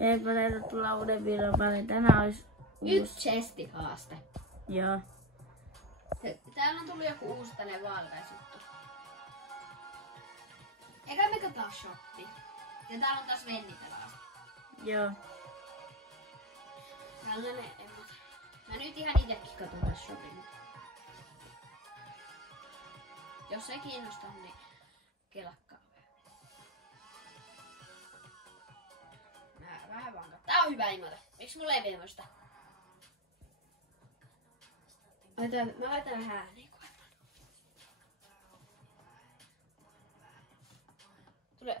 Eipä teitä tulla uuden viidon väliin. Tänään olisi Nyt chestihaaste. Joo. Täällä on tullut joku uusi tällainen vaaliväisjuttu. Eikä me katsoa shotti. Ja täällä on taas Venni pelaa. Joo. Tällainen emot. Mä nyt ihan itekin katon tässä shotin. Jos se kiinnostaa, niin kelakkaa. Mä vähän vaan katson. Tää on hyvä imata. Miksi mulla ei veemoista? Mä laitan vähän ääneen kovemman.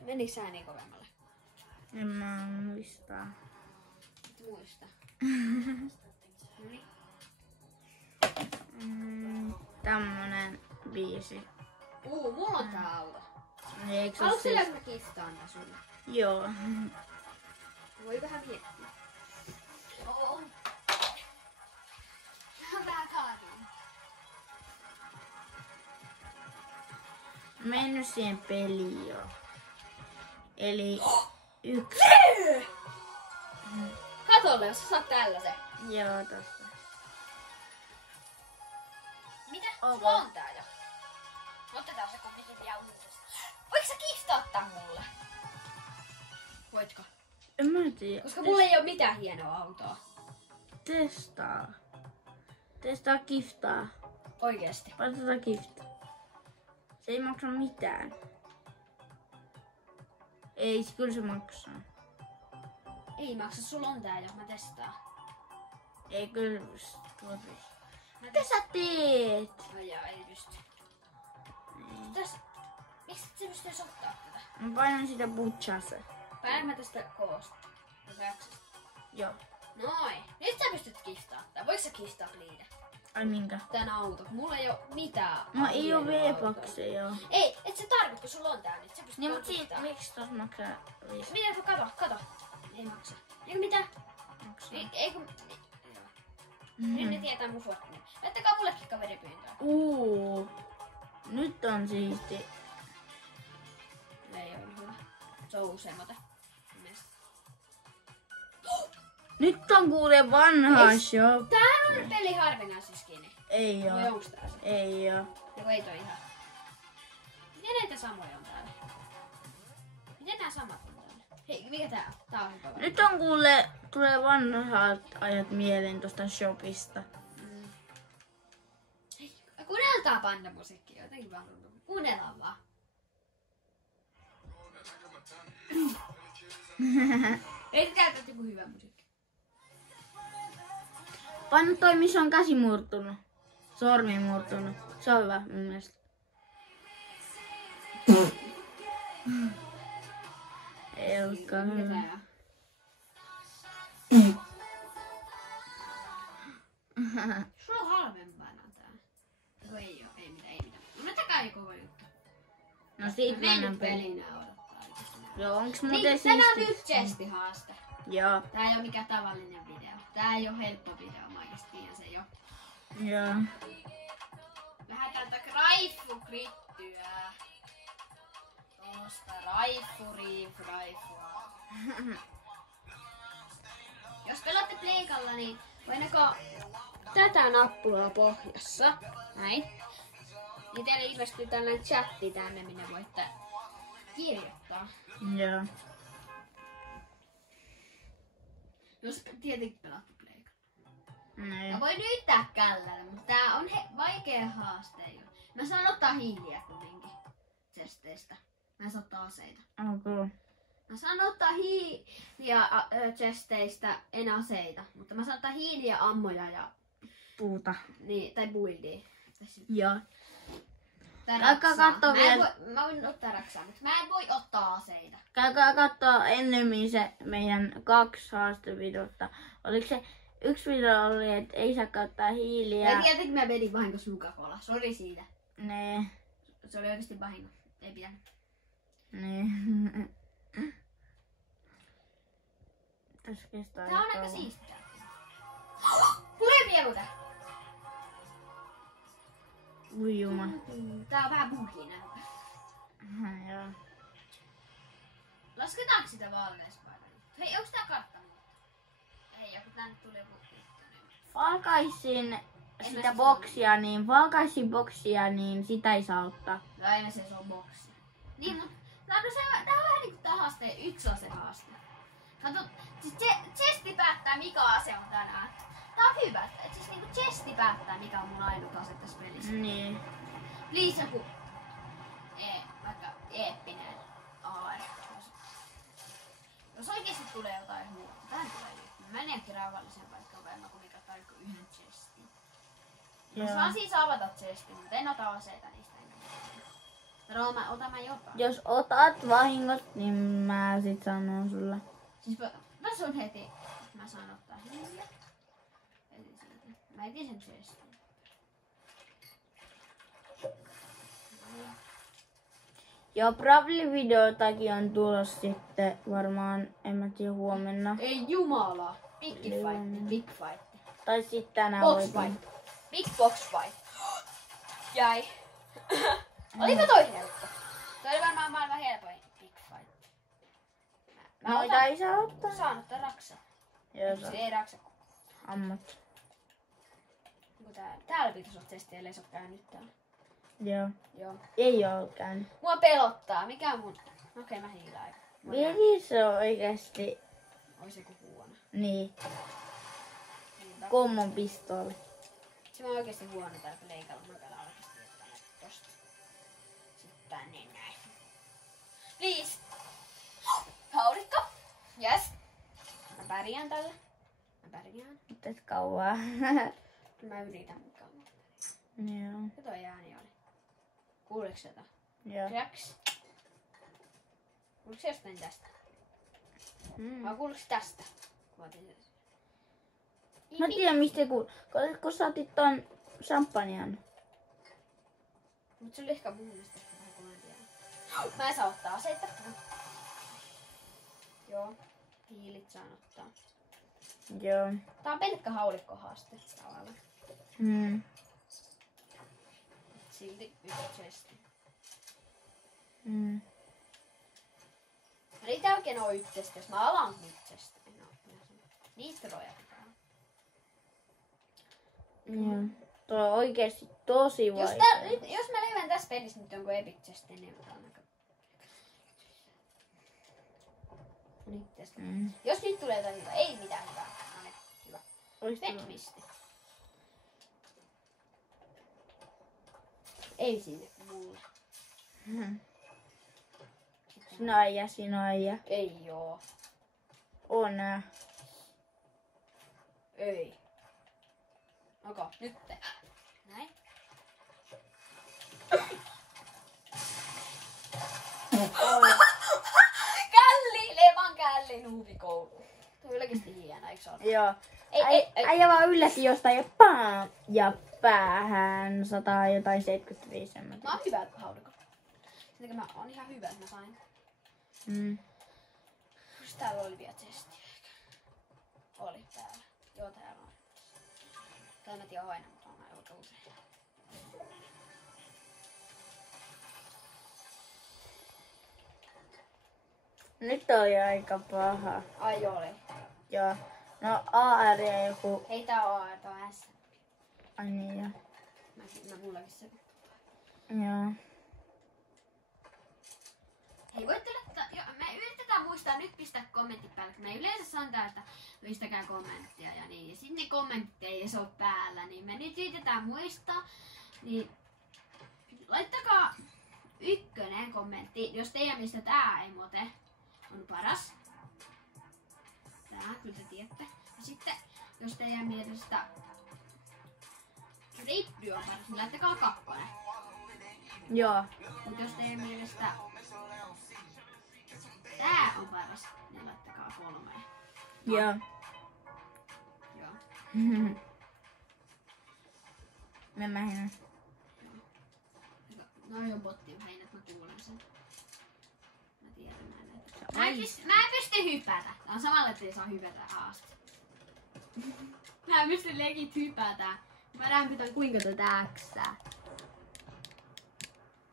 Menikö sä ääneen kovemmalle? En mä muista. Et muista. Noniin. Tämmönen biisi. Mulla on tää auto. Eikö se Haluatko siis... sillä, että mä kistaan tää sulle? Joo. Voi vähän miettiä. Oo. Vähän kaadun. Mennyt siihen peliin jo. Eli yksi. Katolle, jos sä saat tällaisen. Joo, tossa. Mitä? Okay. Sulla on tää jo. Otetaan se kumminkin vielä uudestaan. Voitko sä giftaa tän mulle? Voitko? En mä tiedä. Koska mulla ei oo mitään hienoa autoa. Testaa. Testaa giftaa. Oikeesti. Laitetaan giftaa. Se ei maksa mitään. Ei, kyllä se maksaa. Ei maksa, sulla on tää jo, mä testaan. Ei kyllä mitä sä teet? Ajaa, ei pysty. Täs, miksi et sä pystyis ottaa tätä? Mä painan sitä butchassa. Painan mä tästä koosta. Tästä jaksasta. Joo. Noin. Nyt sä pystyt giftaa tää. Voiko sä giftaa Liide? Ai minkä? Tän auto. Mulla ei oo mitään. No ei oo hienoa autoa. V-pakseja. Ei, et sä tarvit, kun sulla on tää nyt. Sä pystyt Niin mut giftaa. siitä, miksi tos maksaa 5? Mitä? Kato. Ei maksa. Eikö mitä? Maksaa. Ei kun... Nyt ne tietää mun Fortnite. Laittakaa mullekin kaveripyyntöä. Nyt on siisti. Ei oo hyvä. Se on useammote. Nyt on kuule vanha shop. Tää on peli harvinaisiskin. Ei Vai oo. onks tää se? Ei oo. Joku ei toi ihan. Miten näitä samoja on täällä? Miten nää samat on täällä? Hei, mikä tää on? Tää on hyvä. Nyt on kuule, tulee vanhat ajat mieleen tosta shopista. Hei, kuunneltaan pandamusiikkia. Jotenkin vaan tuntuu. Kuunnellaan vaan. Ei käytä joku hyvä musiikki. Paina toi, missä on käsi murtunut. Sormi murtunut. Se on hyvä mun mielestä. Ei olekaan Mikä hyvä. tää on? Sulla on halvempana tää. Ei oo, ei mitään. No takaa ei kova juttu. No siitä mä annan Meidän peli. pelinä odottaa. Joo, onks muuten Niin, tänään on siisti? yksi chestihaaste. Joo. Tää ei oo mikään tavallinen video. Tää ei oo helppo video, mä oikeesti tiedän sen jo. Joo. Vähän täältä raiffukrittyä. Tosta raiffua. Jos pelaatte pleikalla, niin painako tätä nappulaa pohjassa. Näin. Niin teille ilmestyy tällainen chatti tänne, minne voitte kirjoittaa. Joo. Jos tietenkin pelaatte pleikalla. Niin. Mä voin yrittää källällä, mutta tää on vaikea haaste jo. Mä saan ottaa hiiliä kuitenkin chesteistä. Mä en saa ottaa aseita. Okay. Mä saan ottaa hiiliä chesteistä, en aseita. Mutta mä saan ottaa hiiliä, ammoja ja... Puuta. Niin, tai buildia. Joo. Tai Käykää raksaa. kattoo vielä. Mä voin ottaa raksaa, mutta mä en voi ottaa aseita. Käykää kattoo ennemmin se meidän 2 haastevideota. Oliko se yksi video oli, että ei saa käyttää hiiliä. Ja tietenkin mä vedin vahingossa Nuka-Cola. Sori siitä. Nee. Se oli oikeesti vahinko. Ei pitänyt. Niin. Tässä kestää Tää on aika kauan. siistiä. Tulee mieluta. Ui juma. Tää on vähän bugina. Joo. Lasketaanko sitä vaaleaspaidaa? Hei, onks tää kartta? valkaisin En sitä mä boksia, niin valkaisin boksia, niin sitä ei saa ottaa. No aina se on boksi. Niin, mut tää on vähän niinku tää haaste, yksi ase haaste. Kato, siis chesti päättää mikä ase on tänään. Tää on hyvä, että siis niinku chesti päättää mikä on mun ainut ase tässä pelissä. Niin. Please joku vaikka eeppinen AR. Jos oikeesti tulee jotain muuta, tähän tulee nyt. Mä en ehkä rauhallisen paikkaan vai kun mikä tarkko yhden chestin. Mä saan siis avata chestin, mutta en ota aseita niistä enää. Otan mä jotain. Jos otat vahingot, niin mä sit sanon sulle. Siis mä sun heti. Mä saan ottaa hiljaa. Mä etin sen chestin. Joo, Bravely-videotakin on tulossa sitten varmaan, en mä tiedä, huomenna. Ei jumala. Big fight. Big fight. Tai sitten tänään Box voitin. fight. Big box fight. Jäi. Oliko toi helppo? Toi oli varmaan maailman helpoin big fight. Noita ei saa ottaa. Saan ottaa raksa. Joo, Se ei raksa. ammat. Täällä pitäisi olla testi, ellei se oo käynyt täällä. Joo. Ei oo käynyt. Mua pelottaa. Mikä on mun... Okei, mä hiilaan. Mieti se on oikeesti. Ois joku huono. Niin. Niinpä. Kommon pistooli. Se on oikeesti huono täällä leikalla. Mä pelaan oikeesti jotain tosta. Sitten tänne näin. Please. Haulikko. Yes. Mä pärjään tällä. Mä pärjään. Mutta et kauaa. Mä yritän mukaan. Joo. Ja toi ääni oli. Kuuliks sitä? Joo. Kraks. Kuuliks jostain tästä? Mm. Vai kuuliks tästä? Mä tiedän mistä kun sä otit ton champagnean. Mut se oli ehkä mun mielestä vähän komentia. Mä en saa ottaa aseita. Joo. Hiilit saan ottaa. Joo. Tää on pelkkä haulikkohaaste tavallaan. Mm. Silti yksi chesti. Mm. Ei tää oikein oo yksi, jos mä alan nyt chesti. Nitroja pitää. Joo. Tuo on oikeesti tosi Jos, vaikea. jos mä löydän tässä pelissä nyt jonkun epic chestin, niin mä otan aika... Nyt tästä. Mm. Jos nyt tulee jotain hyvää, ei mitään hyvää. No niin, hyvä. Ois tullut. Petmisti. Ei sinne mulle. Mhm. Sinä äijä. Ei joo. On nää. Ei. Okei, nyt. Näin. Källi! Levan källi nuuvikoulu. Toi on oikeesti hieno, eikö se ole? Joo. Ei. Äijä vaan yllätti jostain ja pam! Ja päähän 100 jotain 75 en mä tiedä. Mä oon hyvä haulikko. Sen mä oon ihan hyvä, että mä sain. Mm. Onks täällä oli vielä testiä? Oli täällä. Joo, täällä on. Tai mä tiedän aina, mutta on aika usein. Nyt oli aika paha. Ai oli. Joo. No AR ja joku... Hei, tää on A, tää on S. Ai niin joo. Mullakin se. Joo. Hei, voitte laittaa, me yritetään muistaa nyt pistää kommentit päälle. Me yleensä sanotaan, että pistäkää kommenttia ja niin. Ja sitten ne kommentit ei edes ole päällä, niin me nyt yritetään muistaa. Niin laittakaa 1 kommentti, jos teidän mielestä tää emote on paras. Tää, kyllä te tiedätte. Ja sitten, jos teidän mielestä Rippy on paras, niin laittakaa 2. Joo. Mutta jos teidän mielestä tää on paras, niin laittakaa 3. Joo. Joo. Me mähinä. Noi on bottiväinät, mä kuulen sen. Mä tiedän näitä. Mä en pysty hypätä. Tää on samalla, että ei saa hypätä asti. Mä en pysty legit hypätä. Mä rämpytän kuinka tätä Xää.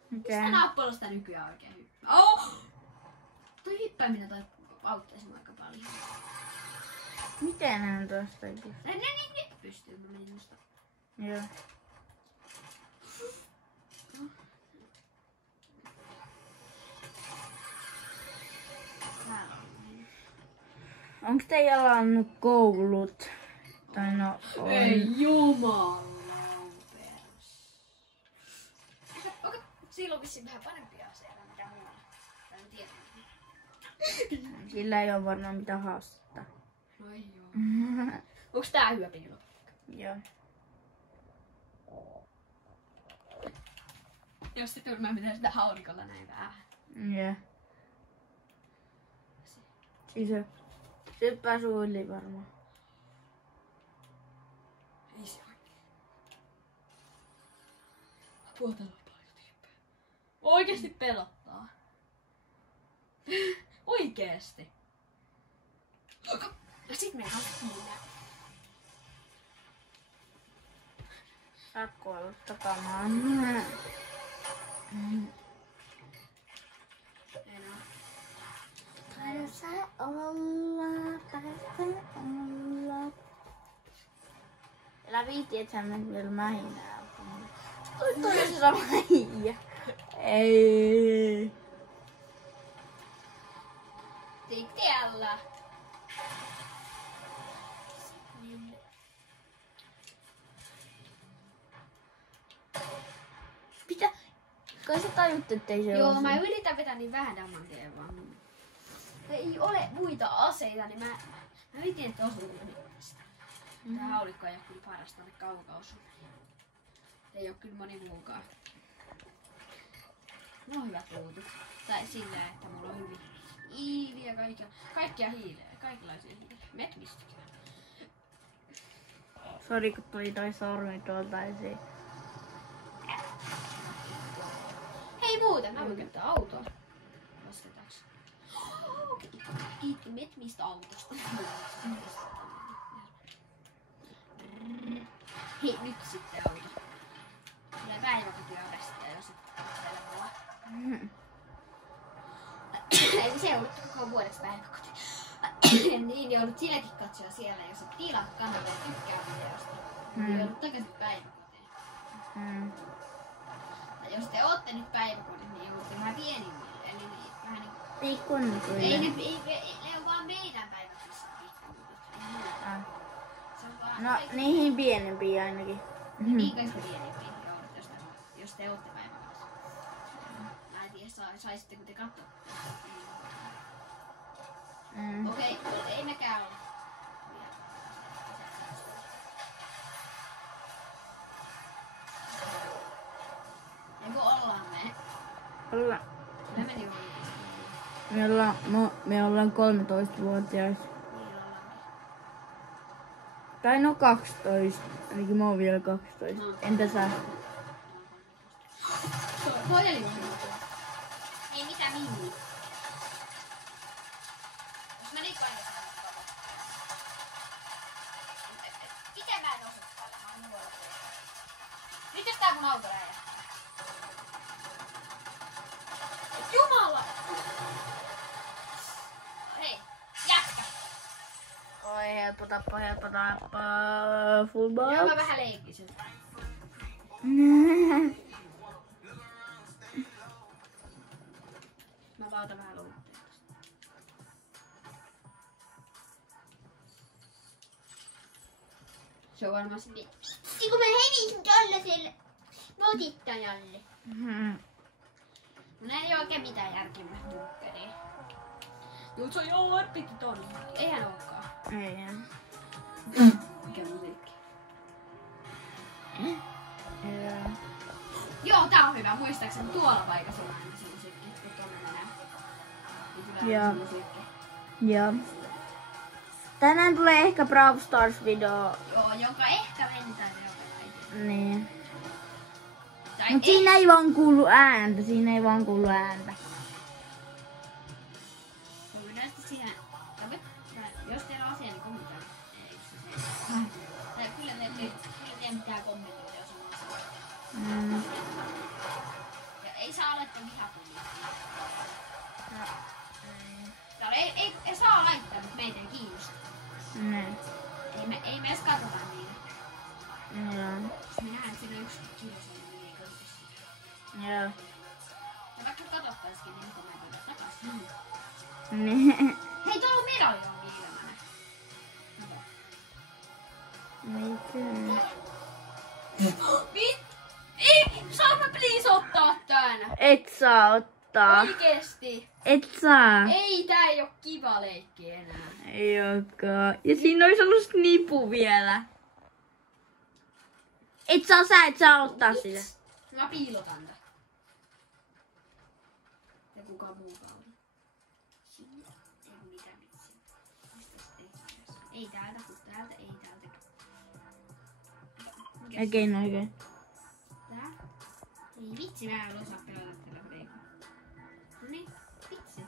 Mistä nappalosta nykyään oikein hyppää? Oh! Toi hyppääminen auttaisi mua aika paljon. Miten hän tuosta ei pysty? Niin. pystyyn. Mä menin musta. Joo. Onks teillä alannut koulut? Tai no on. Ei jumalauta peräs. Okei, sillä on vissiin vähän parempia aseita mitä mulla. Tai en tiedä. Sillä ei oo varmaan mitään haastetta. No ei joo. Onks tää hyvä piilo? Joo. Jos se törmää mitään sitä haulikolla näin vähän. Joo. Siis se hyppää sun yli varmaan. Ei se oikein. Apua, täällä on paljon tyyppejä. Oikeesti pelottaa. Oikeesti. Ja sit me halutaan. Saat kuolla takamaan. Ei oo. Taida olla, taida olla. Älä viitti, et sä menet vielä mähinää. Toi on se sama hiija. Ei. Tiellä. Mitä? Kai sä tajut, ettei se Joo, osu. mä yritän vetää niin vähän damanteja vaan. Ei ole muita aseita, niin mä yritin, että osuu sitä. Tää haulikko ei oo kyllä paras tonne kaukausumia. Ei oo kyllä moni muukaan. Mulla on hyvät luutut. Tai sillä, että mulla on hyvin iiviä kaikkia hiilejä, kaikenlaisia hiilejä. Metmistäkin. Sori, kun tuli toi sormi tuolta esiin. Hei muuten, mä voin käyttää autoa. Lasketaanko? Kiitti Metmistä autosta. Hei, nyt sitten auto. Tulee päiväkotiaresti ja jos et mua. Eli se joudut koko vuodeksi päiväkotiin. Niin joudut sinäkin katsoa siellä, jos et tilaa kanavia tykkää videosta. Niin joudut takaisin päiväkotiin. Ja jos te ootte nyt päiväkodissa, niin joudutte vähän pienimmille. Eli niin, vähän niin kuin... Pikkunikuille. Ne on vaan meidän päiväkodissa pikkunnukut. Se on vaan... No, niihin pienempiin ainakin. Niin kai sitä pienimpiin joudut, jos te ootte päiväkodissa. Mä en tiedä, saisitteko te katsoa. Okei, ei mekään ole. Eiku ollaan me? Olla. Me meni oikeesti. Me ollaan 13-vuotiaita. Niin ollaankin. Tai no 12. Ainakin mä oon vielä 12. Entä sä? Toi oli hyvä. Ei mitään minni. Jos mä nyt vain miten mä en osu tällä? Mä oon nuori. Nyt jos tää mun auto räjähtää. Jumala! Hei, jätkä! Oi, helpota. Full box. Joo, mä vähän leikkisin. Mä valtan vähän luuttia. Se on varmaan se niin kun mä hävisin tollaselle motittajalle. No ei oikein mitään järkeä bunkeriin. Joo, se on joo arpitti ton. Eihän ookaan. Ei. Mikä musiikki? Joo. Joo, tää on hyvä. Muistaakseni tuolla paikassa on aina se musiikki, kun tuonne mennään. Niin tulee aina se musiikki. Joo. Tänään tulee ehkä Brawl Stars video. Joo, jonka ehkä lentää seuraavaksi. Niin. Tai Mut siinä ei vaan kuulu ääntä. Yleisesti siihen, jos teillä on asia, niin kommentoida. Ei se. Tai kyllä teidän pitää kommentoida, jos on asia. Ja ei saa laittaa vihapuolia. Täällä ei saa laittaa, mutta meitä ei kiinnosta. Niin. Ei me edes katsota niitä. Mitä? Ei, saanko please ottaa tän? Et saa ottaa. Oikeesti. Et saa. Ei, tää ei oo kiva leikki enää. Ei ookaan. Ja siinä olisi ollut snipu vielä. Sä et saa ottaa sitä. Mä piilotan tän. Ja kuka muukaan oli. Siinä. Ei mitä vitsiä. Ei täältä, kun täältä, ei täältä. Oikein. Tää? Ei vitsi, mä en osaa pelata tällä pleikalla. Noniin, vitsi.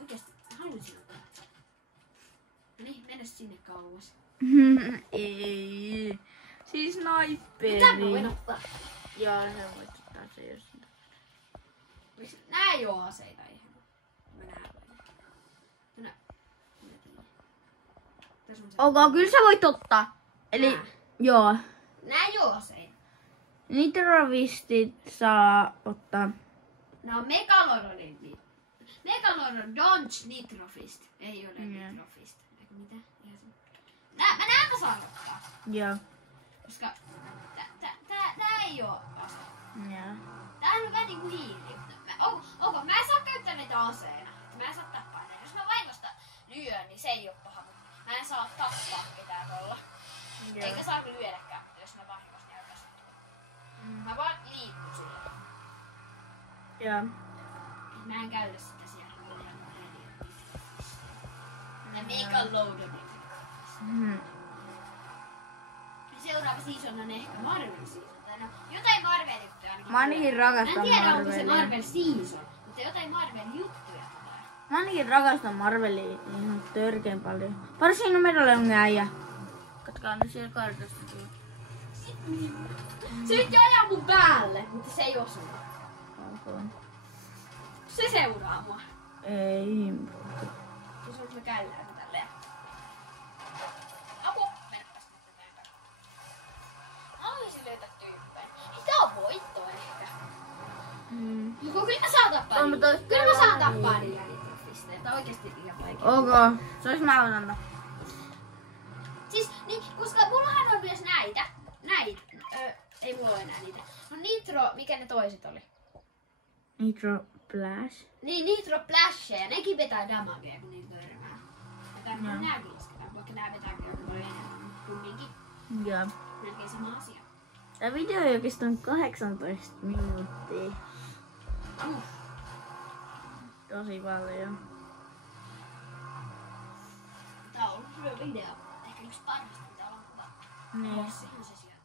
Oikeesti, haluaisin ottaa. Noniin, mennä sinne kauas. Ei. Siis sniperi. Tän mä voin ottaa. Joo, sä voit ottaa se jos sitä. Nää ei oo aseita ihan. Mä nää voin. Ok, kyllä sä voit ottaa. Eli, joo. Nää ei oo aseita. Nitrovistit saa ottaa. Nää on Megalodonit. Megalodonch Nitrofist. Ei ole Nitrofist. Eikö mitä? Mä näitä saan ottaa. Joo. Koska tää ei oo ase. Joo. Tää on vähän niinku hiili. Mä en saa käyttää näitä aseena. Mä en saa tappaa näitä. Jos mä vaimosta lyön, niin se ei oo paha. Mä en saa tappaa mitään tolla. Eikä saa lyödäkään, jos mä vahingossa näytäisin tuolla. Mä vaan liikkun sillä. Joo. Mä en käytä sitä siellä. Ja Megalodonit. Seuraava season on ehkä Marvel season. Tai no, jotain Marvel-juttuja ainakin. Mä ainakin rakastan Mä en tiedä, onko se Marvelia. Marvel season, mutta jotain Marvel-juttuja tulee. Mä ainakin rakastan Marvelia ihan törkeen paljon. Varsin numerolle on äijä. Katsotaan nyt siellä kartasta. Se yritti ajaa mun päälle, mutta se ei osunut. Okay. Se seuraa mua. Ei. Jos onko me käydään tälleen. Apu! Mennäpäs nyt eteenpäin. Mä haluaisin löytää tyyppejä. Ei tää on voitto ehkä. Kyllä mä saan tappaa On, niitä. mutta Kyllä mä saan tappaa niitä nitrofisteitä. Oikeesti liian vaikea. Ok. Se olisi mä otan. Siis, niin, koska mullahan on myös näitä. Ei mulla ole enää niitä. No Nitro, mikä ne toiset oli? Nitro Flash. Niin, Nitro Plasheja. Nekin vetää damagea, kun niitä törmää. Ja nääkin isketään, vaikka nää vetää kyllä paljon enemmän. Kumminkin. Joo. Melkein sama asia. Tämä video on oikeastaan 18 minuuttia. Tosi paljon. Tää on ollut hyvä video. Ehkä yksi parhaista, mitä ollaan kuvattu. Niin. Bossihan se sieltä.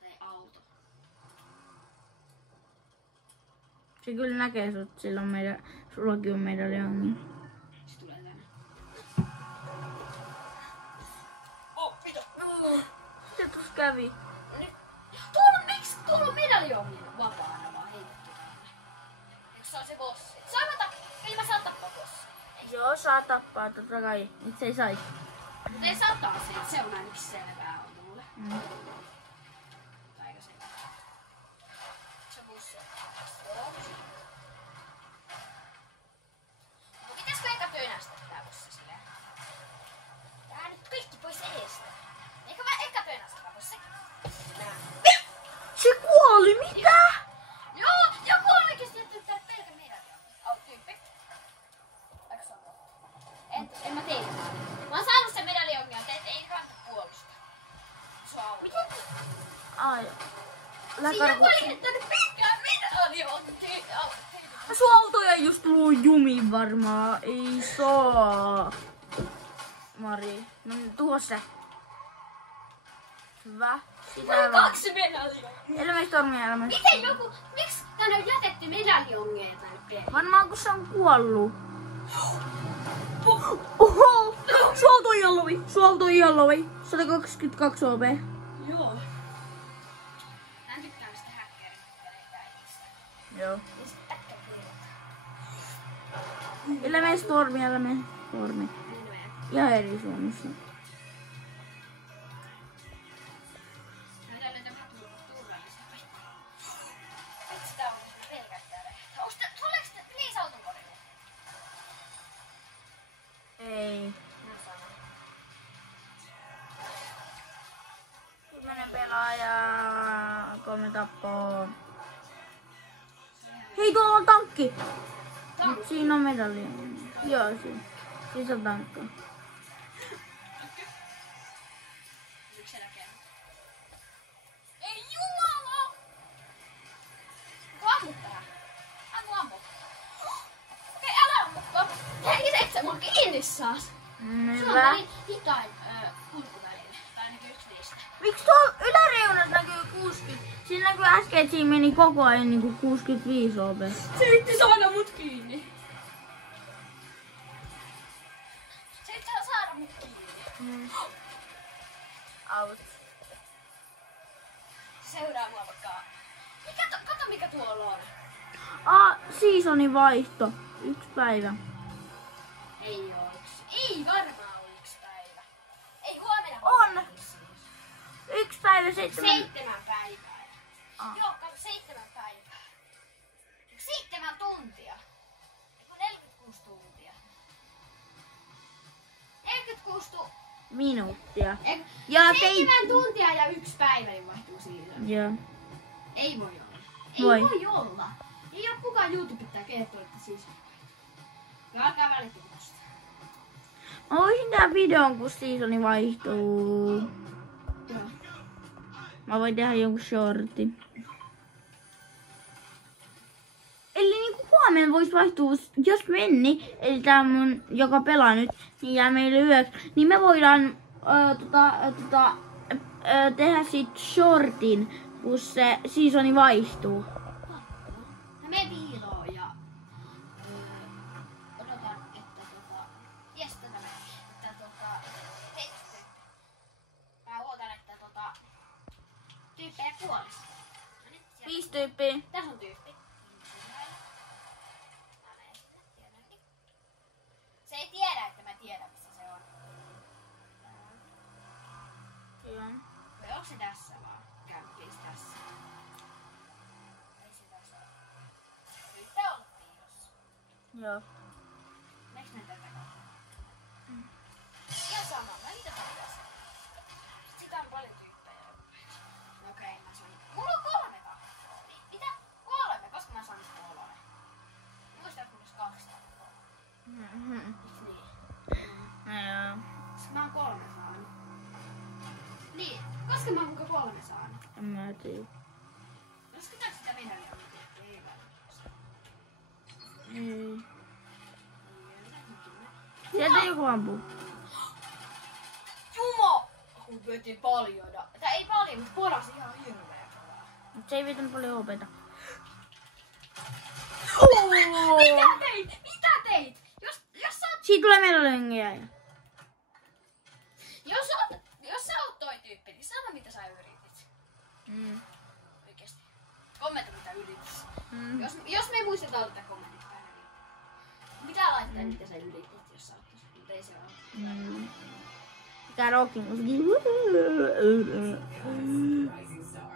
Tai auto. Se kyllä näkee sut, sullakin on medaljongi. Se tulee tänne. Mitä tuossa kävi? Tuolla on medaljongi vapaana vaan heitetty tänne. Eikö se on se bossi? Kyllä mä saan tappaa bossi. Joo, saa tappaa totta kai. Miksi ei saisi? Mutta ei saa taas siitä, se on ainakin selvää on mulle. Aika selvää. Se bossi on. Mutta pitäisikö eka tönästä tää bossi silleen? Tää nyt kaikki pois edestä. Eikö mä eka tönästä tää bossi? Se kuoli, mitä? Joo, joku on oikeesti jättänyt tää pelkä medaljon. Tyyppi. Eikö se on? En mä tiedä. Mä oon saanut sen medaljongia, että ei kannata puolustaa. Se on auto. Ai. Siinä joku oli jättänyt pelkää medaljongia. Sun auto jäi just tullut jumiin varmaan. Ei saa. Mari. No tuo se. Hyvä. Sitä Mulla on vaan. 2 medaljongia. Elämästormi elämässä. Miten joku, miksi tänne on jätetty medaljongeja tänne peliin? Varmaan kun se on kuollut. Oho! Sun auto on ihan lovi. Sun auto on ihan lovi. 122 OP. Joo. Mä en tykkää mistä häkkäriä. Joo. Ja sit äkkäriä. Elämästormi. Ihan eri suunnassa. Ei. Ne tappoo. Hei, tuolla on tankki! Siinä on medalli. Joo, siinä. Siis on tankka. Ei jumala! Ammut tähän. Ammu. Okei, älä ammukko. Hei, et sä mun kiinni saas. Se on Hyvä. niin hitain kulkuväline. Tai ainakin yksi niistä. Miksi tuolla yläreunassa näkyy 60? Siinä näkyy äsken, että siinä meni koko ajan niinku 65 OP. Se yritti saada mut kiinni. Se yritti saada mut kiinni. Out. Seuraa mua vaikka. Kato mikä tuolla on. Seasonin vaihto. 1 päivä. Ei oo ei varmaan oo 1 päivä. Ei huomenna. On. 1 päivä 7. 7 päivää. Joo, 7 päivää. 7 tuntia. 46 tuntia. 46 Minuuttia. Ja Ja 7 tuntia ja 1 päivä niin vaihtuu siitä. Joo. Ei voi olla. Ei Voi. voi olla. Ei oo kukaan YouTubetta kertonut, että siis. Ja alkaa välittämistä. Mä voisin tehdä videon, kun seasoni vaihtuu. Joo. Mä voin tehdä jonkun shortin. Eli niinku huomenna vois vaihtua, jos Menni, eli tää mun, joka pelaa nyt, niin jää meille yöksi, niin me voidaan tehdä sit shortin, kun se seasoni vaihtuu. Mä menen piiloon ja odotan, että jes tätä menee, että hei, mä ootan, että tyyppejä kuolisi. No nyt siellä 5 tyyppiä. tässä on tyyppi. Se ei tiedä, että mä tiedän, missä se on. Joo. Vai onko se tässä vaan? Kämppiis tässä. Ei se tässä ole. Se yrittää olla piilossa. Joo. Meiks mä tätä kautta? Ihan sama, mä niitä tässä. Sitä on paljon tyyppejä. No okei, mä sain. Mulla on 3 tappoa. Mitä? 3? Koska mä sain 3? Muistatko myös 2 tappoa? Eiks niin? Joo. Koska mä oon 3 saanut. Niin, koska mä oon muka 3 saanut. En mä tiedä. Lasketaanko sitä medallia? Ei varmaan. Ei. Sieltä joku ampuu. Jumo! Kun veti paljon. Tai ei paljon, mutta porasi ihan hirveä kovaa. Mut se ei vietänyt paljon hopeta. Mitä teit? Mitä teit? Jos sä oot... Siitä tulee medaljongia. Jos sä oot toi tyyppi, niin sano mitä sä yritit. Oikeesti. Kommentoi mitä yritit. Jos me ei muisteta ottaa kommentit päälle, niin pitää laittaa mitä sä yritit, jos sä oot tossa. Mutta ei se oo. Mikä rockin musiikki.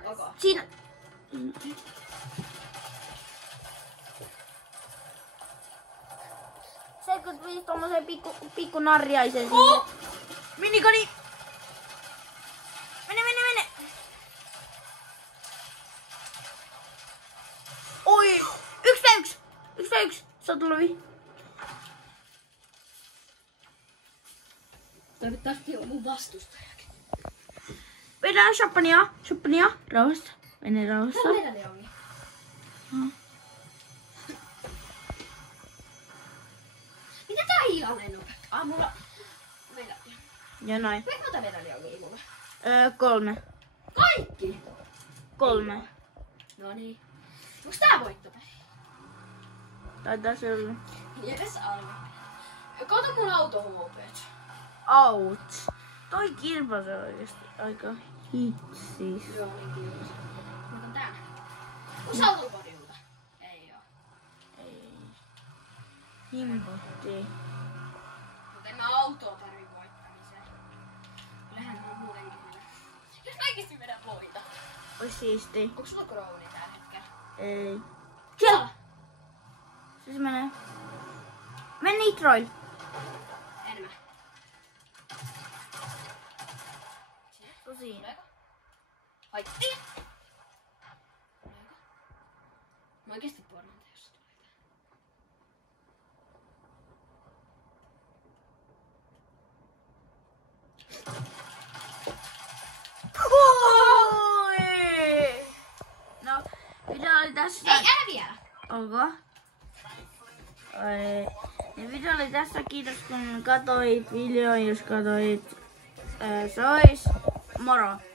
Okay. Siinä. Se kun viisi tommoseen pikku narriaisen. Oh! Minikoni! Mene! Oi! 1v1! Se on tullut Tarvittaisiin jo mun vastustajakin. vedään champagnea. Rauhassa. Mene rauhassa. Tää on medaljongi. Mitä tää hiilalle nopea? Mulla medaljongi. Ja noin. Kuinka monta medaljongia mulla? 3. Kaikki! 3. No niin. Onks tää voittopeli? Taitaa se olla. Edes arvi. Kato mun autohuopeet. Out. Toi kilpa se on oikeesti aika hitsis. Joo, niin kyllä. Mutta on tää. Onko sä autopodiulta? Ei oo. Ei. Himpotti. Mutta en mä autoa tarvi voittamiseen. Kyllähän on muutenkin hyvä. Jos mä oikeesti vedän voita. Ois siisti. Onko sulla krooni tällä hetkellä? Ei. Siellä! Se menee. Men nitroil. Enemmän. Se on siinä. Haitti. Mä oikeesti pornoita, jos Oi! No, video oli tässä. ei, älä vielä! Onko? Niin video oli tässä. Kiitos kun katsoit videon. Jos katsoit, se ois moro!